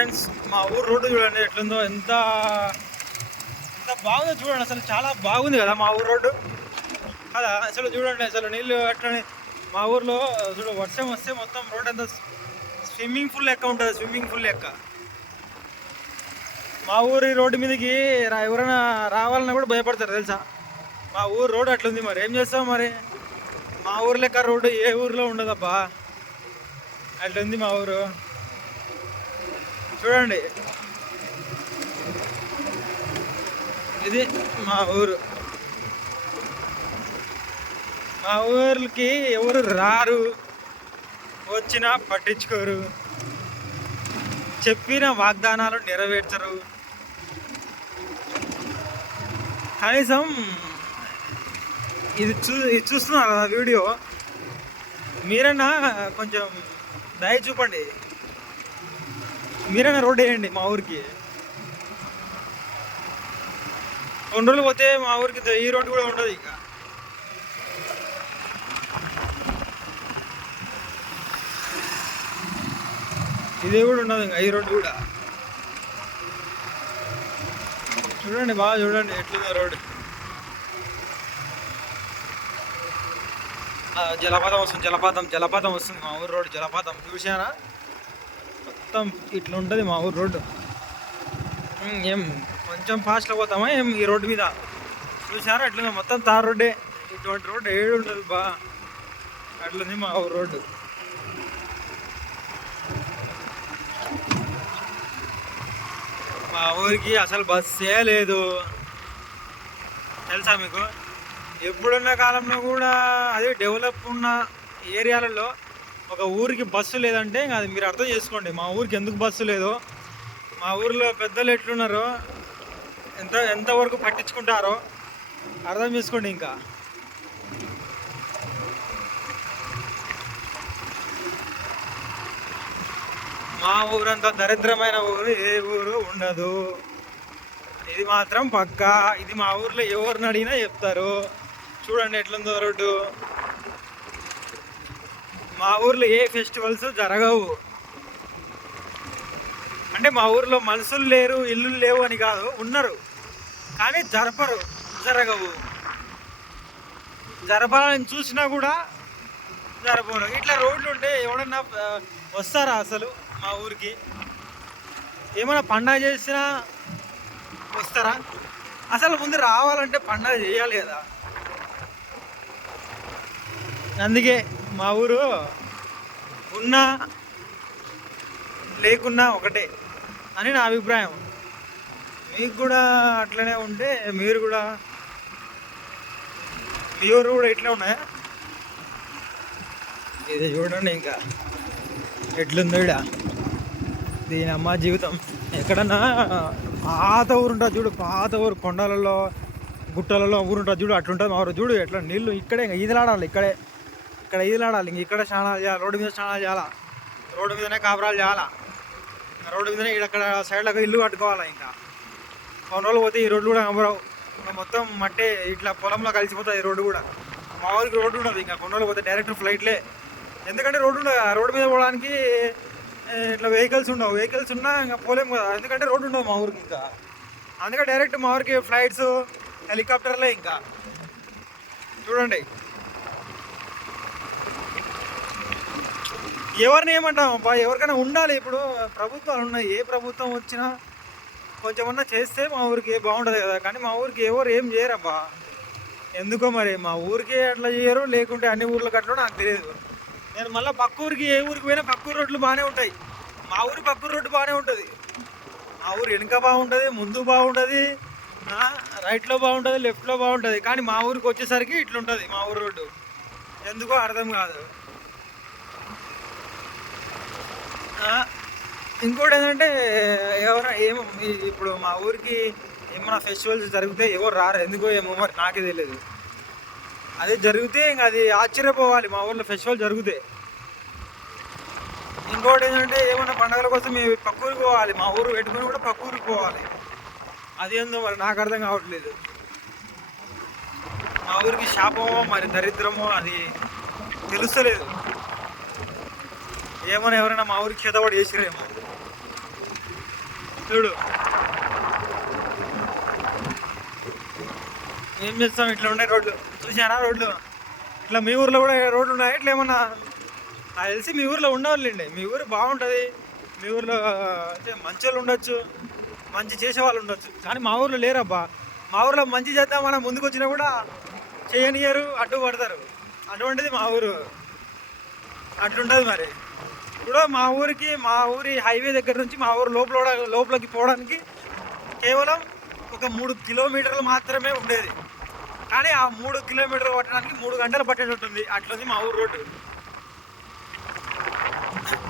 Friends, మా ఊరు road చూడండి ఎట్లుందో, ఎంత ఎంత బాగుందో చూడండి. అసలు చాలా బాగుంది కదా మా ఊరు రోడ్డు కదా. అసలు చూడండి, అసలు నీళ్ళు అట్లనే మా ఊర్లో చూడు, వర్షం వస్తే మొత్తం రోడ్ అంతా స్విమ్మింగ్ పూల్ లెక్క ఉంటుంది. స్విమ్మింగ్ పూల్ లెక్క మా ఊరి రోడ్డు మీదకి ఎవరైనా రావాలన్నా కూడా భయపడతారు తెలుసా. మా ఊరు రోడ్డు అట్లుంది. మరి ఏం చేస్తాం, మరి మా ఊరు లెక్క రోడ్డు ఏ ఊరిలో ఉండదబ్బా. అట్లుంది మా ఊరు చూడండి. ఇది మా ఊరు. మా ఊరికి ఎవరు రారు, వచ్చినా పట్టించుకోరు, చెప్పిన వాగ్దానాలు నెరవేర్చరు. కనీసం ఇది చూస్తున్నారు కదా వీడియో, మీరైనా కొంచెం దయ చూపండి. మీరైనా రోడ్ వేయండి మా ఊరికి. కొన్ని రోజులు పోతే మా ఊరికి ఈ రోడ్డు కూడా ఉండదు. ఇక ఇదే కూడా ఉండదు, ఇంకా ఈ రోడ్డు కూడా. చూడండి, బాగా చూడండి ఎట్లుందో రోడ్డు. జలపాతం వస్తుంది మా ఊరు రోడ్డు. జలపాతం చూసారా, మొత్తం ఇట్లా ఉంటుంది మా ఊరు రోడ్డు. ఏం కొంచెం ఫాస్ట్లో పోతామా ఏం ఈ రోడ్డు మీద? చూసారా ఎట్లుందో, మొత్తం తార్ రోడ్డే. ఇటువంటి రోడ్డు ఏడు ఉండదు బా, అట్లుంది మా ఊరు రోడ్డు. మా ఊరికి అసలు బస్సే లేదు తెలుసా మీకు. ఎప్పుడున్న కాలంలో కూడా అదే డెవలప్ ఉన్న ఏరియాలలో ఒక ఊరికి బస్సు లేదంటే అది మీరు అర్థం చేసుకోండి. మా ఊరికి ఎందుకు బస్సు లేదో, మా ఊరిలో పెద్దలు ఎట్లున్నారో, ఎంతవరకు పట్టించుకుంటారో అర్థం చేసుకోండి. ఇంకా మా ఊరంతా దరిద్రమైన ఊరు ఏ ఊరు ఉండదు, ఇది మాత్రం పక్కా. ఇది మా ఊర్లో ఎవరిని అడిగినా చెప్తారు. చూడండి ఎట్లుందో రోడ్డు. మా ఊర్లో ఏ ఫెస్టివల్స్ జరగవు. అంటే మా ఊర్లో మనుషులు లేరు, ఇల్లులు లేవు అని కాదు, ఉన్నారు కానీ జరగవు. జరపాలని చూసినా కూడా జరపరు. ఇట్లా రోడ్లు ఉంటే ఎవడన్నా వస్తారా అసలు మా ఊరికి? ఏమైనా పండగ చేసినా వస్తారా? అసలు ముందు రావాలంటే పండగ చేయాలి కదా. అందుకే మా ఊరు ఉన్నా లేకున్నా ఒకటే అని నా అభిప్రాయం. మీకు కూడా అట్లనే ఉంటే మీరు కూడా, మీ ఊరు కూడా ఇట్లా ఉన్నాయా? ఇది చూడండి ఇంకా ఎట్లుందో ఇడ. దీని అమ్మ జీవితం. ఎక్కడన్నా పాత ఊరు ఉంటుంది చూడు, పాత ఊరు కొండలలో గుట్టలలో ఊరుంటుంది చూడు, అట్లుంటుంది మా ఊరు. చూడు ఎట్లా నీళ్ళు ఇక్కడే ఈదలాడాలి, ఇక్కడ ఈదలాడాలి. ఇంక ఇక్కడ స్నానాలు చేయాలి, రోడ్డు మీద స్నానాలు చేయాలా, రోడ్డు మీదనే కాపురాలు చేయాలా, రోడ్డు మీదనే ఇక్కడ సైడ్లకు ఇల్లు కట్టుకోవాలి. ఇంకా కొన్ని రోజులు పోతే ఈ రోడ్లు కూడా కనబడవు, మొత్తం మట్టే ఇట్లా పొలంలో కలిసిపోతుంది ఈ రోడ్డు కూడా. మా ఊరికి రోడ్డు ఉండదు ఇంకా కొన్ని రోజులు పోతే, డైరెక్ట్ ఫ్లైట్లే. ఎందుకంటే రోడ్డు ఉండదు, రోడ్డు మీద పోవడానికి ఇట్లా వెహికల్స్ ఉండవు. వెహికల్స్ ఉన్నా ఇంకా పోలేము కదా, ఎందుకంటే రోడ్డు ఉండదు మా ఊరికి. ఇంకా అందుకే డైరెక్ట్ మా ఊరికి ఫ్లైట్స్, హెలికాప్టర్లే. ఇంకా చూడండి, ఎవరిని ఏమంటాం అబ్బా, ఎవరికైనా ఉండాలి. ఇప్పుడు ప్రభుత్వాలు ఉన్నాయి, ఏ ప్రభుత్వం వచ్చినా కొంచెమన్నా చేస్తే మా ఊరికి బాగుంటుంది కదా. కానీ మా ఊరికి ఎవరు ఏం చేయరబ్బా, ఎందుకో మరి. మా ఊరికి అట్లా చేయరు, లేకుంటే అన్ని ఊర్లకు అట్లా నాకు తెలియదు. నేను మళ్ళీ పక్క ఊరికి, ఏ ఊరికి పోయినా పక్క ఊరు రోడ్లు బాగానే ఉంటాయి. మా ఊరి పక్క ఊరు రోడ్డు బాగానే ఉంటుంది. మా ఊరు వెనుక బాగుంటుంది, ముందు బాగుంటుంది, రైట్లో బాగుంటుంది, లెఫ్ట్లో బాగుంటుంది. కానీ మా ఊరికి వచ్చేసరికి ఇట్లుంటుంది మా ఊరు రోడ్డు, ఎందుకో అర్థం కాదు. ఇంకోటి ఏంటంటే ఏమో ఇప్పుడు మా ఊరికి ఏమైనా ఫెస్టివల్స్ జరిగితే ఎవరు రారు, ఎందుకో ఏమో మరి నాకే తెలియదు. అదే జరిగితే ఇంకా అది ఆశ్చర్యపోవాలి మా ఊర్లో ఫెస్టివల్ జరిగితే. ఇంకోటి ఏంటంటే ఏమైనా పండుగల కోసం మేము పక్క ఊరికి పోవాలి, మా ఊరు పెట్టుకుని కూడా పక్క ఊరికి పోవాలి. అది ఏందో మరి నాకు అర్థం కావట్లేదు. మా ఊరికి శాపమో మరి దరిద్రమో అది తెలుస్తలేదు. ఏమైనా ఎవరైనా మా ఊరికి చేతబడి చేసిరేమో. చూడు ఏం చేస్తాం, ఇట్లా ఉన్నాయి రోడ్లు. చూసారా రోడ్లు? ఇట్లా మీ ఊర్లో కూడా రోడ్లు ఉన్నాయి ఇట్లా ఏమన్నా? నాకు తెలిసి మీ ఊర్లో ఉండవాళ్ళండి. మీ ఊరు బాగుంటుంది. మీ ఊర్లో అంటే మంచి వాళ్ళు ఉండొచ్చు, మంచి చేసే వాళ్ళు ఉండొచ్చు. కానీ మా ఊర్లో లేరబ్బా. మా ఊర్లో మంచి చేద్దాం మనం ముందుకు వచ్చినా కూడా చేయనియరు, అడ్డుపడతారు. అటువంటిది మా ఊరు. అట్లుంటుంది మరి. ఇప్పుడు మా ఊరి హైవే దగ్గర నుంచి మా ఊరు లోపలికి పోవడానికి కేవలం ఒక 3 కిలోమీటర్లు మాత్రమే ఉండేది. కానీ ఆ 3 కిలోమీటర్లు పట్టడానికి 3 గంటలు పట్టేటట్టుంది. అట్లుంది మా ఊరు రోడ్డు.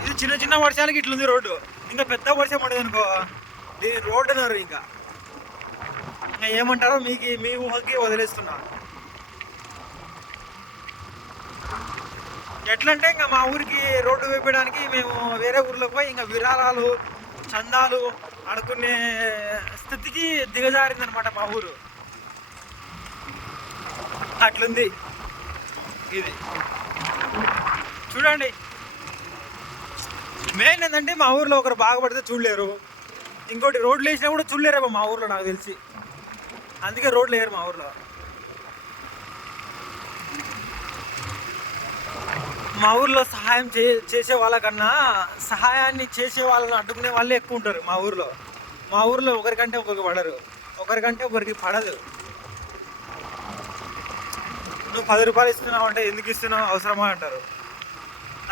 ఇది చిన్న చిన్న వర్షాలకి ఇట్లుంది రోడ్డు. ఇంకా పెద్ద వర్షం పడేది అనుకో, దీని రోడ్డు అన్నారు. ఇంకా ఏమంటారో మీ ఊహకి వదిలేస్తున్నా. ఎట్లంటే ఇంకా మా ఊరికి రోడ్డు వేయడానికి మేము వేరే ఊర్లోకి పోయి ఇంకా విరాళాలు, చందాలు అడుకునే స్థితికి దిగజారిందనమాట మా ఊరు. అట్లుంది ఇది. చూడండి, మెయిన్ ఏంటంటే మా ఊర్లో ఒకరు బాగుపడితే చూడలేరు, ఇంకోటి రోడ్లు వేసినా కూడా చూడలేరేమో మా ఊర్లో నాకు తెలిసి. అందుకే రోడ్లు వేయరు మా ఊర్లో. మా ఊర్లో సహాయం చేసే వాళ్ళకన్నా సహాయాన్ని చేసే వాళ్ళని అడ్డుకునే వాళ్ళే ఎక్కువ ఉంటారు మా ఊర్లో. మా ఊర్లో ఒకరికంటే ఒకరికి పడరు, ఒకరికంటే ఒకరికి పడదు. నువ్వు 10 రూపాయలు ఇస్తున్నావు అంటే ఎందుకు ఇస్తున్నావు, అవసరమా అంటారు.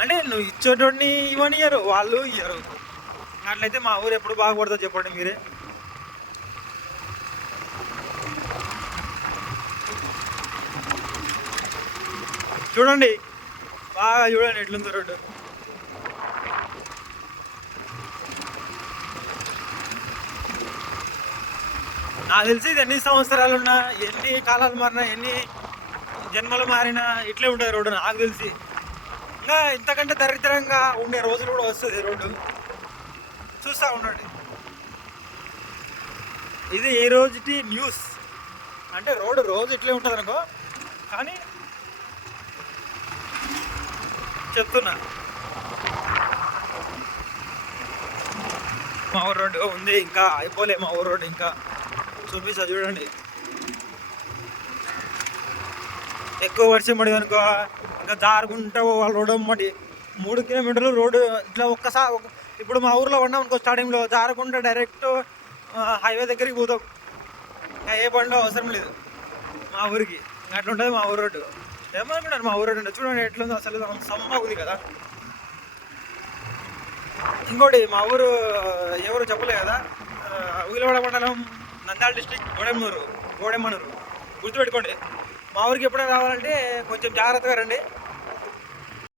అంటే నువ్వు ఇచ్చేటోడిని ఇవ్వనియరు, వాళ్ళు ఇయ్యరు. అట్లయితే మా ఊరు ఎప్పుడు బాగుపడుతుందో చెప్పండి మీరే. చూడండి, బాగా చూడండి ఎట్లుంది రోడ్డు. నాకు తెలిసి ఇది ఎన్ని సంవత్సరాలున్నా, ఎన్ని కాలాలు మారినా, ఎన్ని జన్మలు మారినా ఇట్లే ఉంటుంది రోడ్డు నాకు తెలిసి. ఇంకా ఇంతకంటే దరిద్రంగా ఉండే రోజులు కూడా వస్తుంది రోడ్డు. చూస్తూ ఉండండి. ఇది ఈ రోజుటి న్యూస్. అంటే రోడ్డు రోజు ఇట్లే ఉంటుంది అనుకో, కానీ చెప్తున్నా మా ఊరు రోడ్డు ఉంది, ఇంకా అయిపోలే మా ఊరు రోడ్డు. ఇంకా చూపిస్తా చూడండి. ఎక్కువ వర్షం పడింది అనుకో, ఇంకా జారుకుంటా వాళ్ళ రోడ్డు అమ్మటి 3 కిలోమీటర్లు రోడ్డు ఇట్లా ఒక్కసారి. ఇప్పుడు మా ఊర్లో ఉన్నాం అనుకో, స్టార్టింగ్లో జారుకుంటా డైరెక్ట్ హైవే దగ్గరికి పోతాం. ఏ బండ్లో అవసరం లేదు మా ఊరికి. అట్లా ఉంటుంది మా ఊరు రోడ్డు. ఏమనుకుంటారు మా ఊరు రోడ్డు చూడండి ఎట్లుంది అసలు, సమ్మ ఉంది కదా. ఇంకోటి మా ఊరు ఎవరు చెప్పలే కదా, ఉగిలవాడ మండలం, నంద్యాల డిస్ట్రిక్ట్, గోడెమ్మనూరు. గుర్తుపెట్టుకోండి. మా ఊరికి ఎప్పుడైనా రావాలంటే కొంచెం జాగ్రత్తగా రండి.